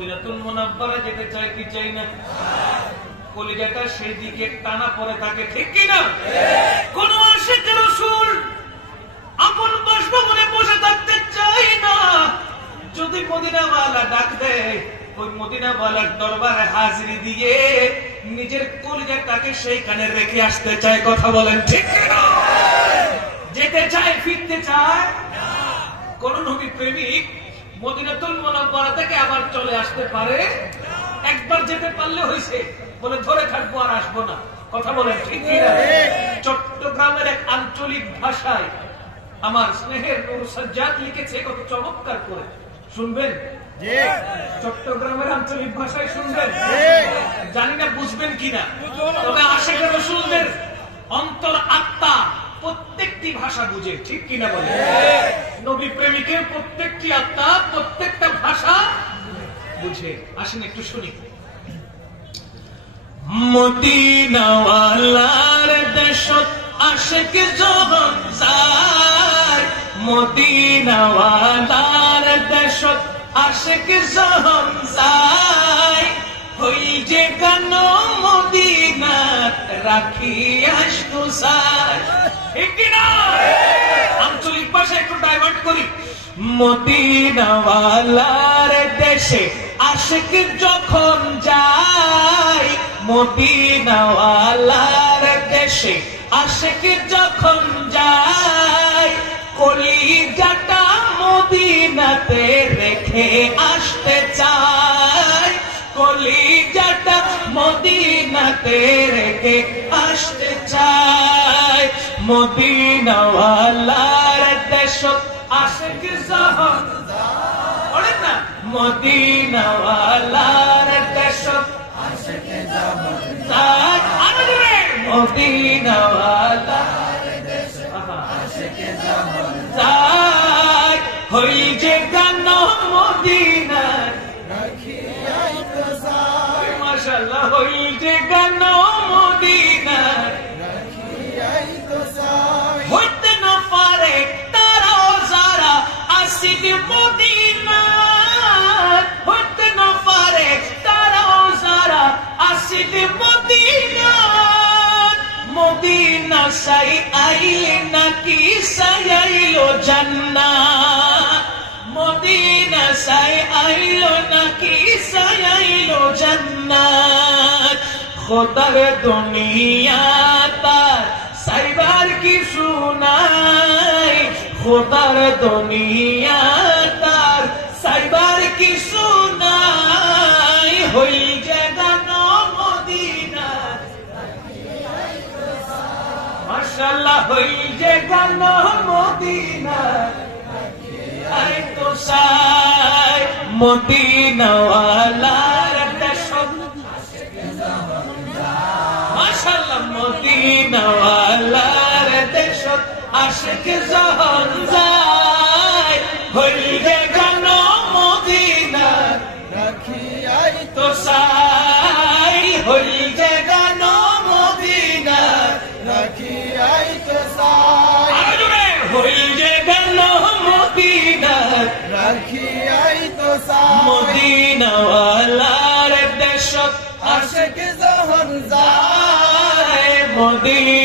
মদিনাতুল মুনাওয়ারা যেতে চায় কি চাই না? কলিজাটা সেই দিকে টানা পড়ে থাকে, ঠিক কি না? কোন আশিক রাসূল আপন বাসভবনে বসে থাকতে চাই না। যদি মদিনাওয়ালা ডাক দেয়, ওই মদিনাওয়ালার দরবারে হাজিরি দিয়ে নিজের কলিজাটাকে সেইখানে রেখে আসতে চায়। কথা বলেন ঠিক কি না? যেতে চায়, ফিরতে চায়। কোন নবী প্রেমিক মদিনাতুল মুনাওয়ারা থেকে আবার চলে আসতে পারে? একবার যেতে পারলে হয়েছে, বলে ধরে থাকবো আর আসবো না। কথা বলেন ঠিক কি না? চট্টগ্রামের এক আঞ্চলিক ভাষায় আমার স্নেহের নূর সাজ্জাদ লিখেছে, কত চমৎকার করে, শুনবেন? চট্টগ্রামের আঞ্চলিক ভাষায় শুনবেন? জানি না বুঝবেন কিনা, তবে আশিক রাসূলদের অন্তর আত্মা প্রত্যেকটি ভাষা বুঝে, ঠিক কিনা বলে? নবী প্রেমিকের প্রত্যেকটি আত্মা প্রত্যেকটা ভাষা বুঝে। আসেন একটু শুনি। মদিনাওয়ালার দেশত আশিক যখন যায়, মদিনাওয়ালার দেশত আশিক যখন যায়, হই যে গান মদিনাত রাখি আসতো সার। ঠিক না? আঞ্চলিক ভাষা একটু ডাইভার্ট করি। মদিনাওয়ালার দেশে আশিক যখন যায়, মদিনাওয়ালার দেশে আশিক যখন যায়, কলিজাটা মদিনাতে রেখে আসতে চায়, কলিজাটা মদিনাতে রেখে আসতে চায়। মদিনাওয়ালার দেশত আশিক যখন বলেন না, মদিনাওয়ালার দেশত আশিক যখন যায়, আরো জোরে, মদিনাওয়ালার দেশত আশিক যখন যায়, হই যে গান মদিনার রাখিয়াই তো যায়। মাশাআল্লাহ, হই যে গান মদিনার রাখিয়াই তো যায়। হইতে না পারে তারাও যারা আশিক মদিনার, হইতে না পারে তারাও যারা আশিক মদিনার। মদিনা সাই আইলে নাকি সাইলো জান্নাত, মদিনা সাই আইলো নাকি সাইলো জান্নাত। খোদার দুনিয়া তার সাইবার কি শুনাই, খোদার দুনিয়া তার সাইবার কি শুনাই। হই যে গান মদিনার, মাশাআল্লাহ, হই যে গান মদিনার আই তো সাই। মদিনাওয়ালার দেশত মাশাআল্লাহ, মদিনাওয়ালার দেশত আশিক যখন যায়, হই যে গান মদিনার রাখিয়াই তো সাই, হই যে গান মদিনার রাখিয়াই তো সাই। আরো জোরে, হই যে গান মদিনার রাখিয়াই তো সাই। মদিনাওয়ালার দেশত আশিক যখন যায়, মদিনা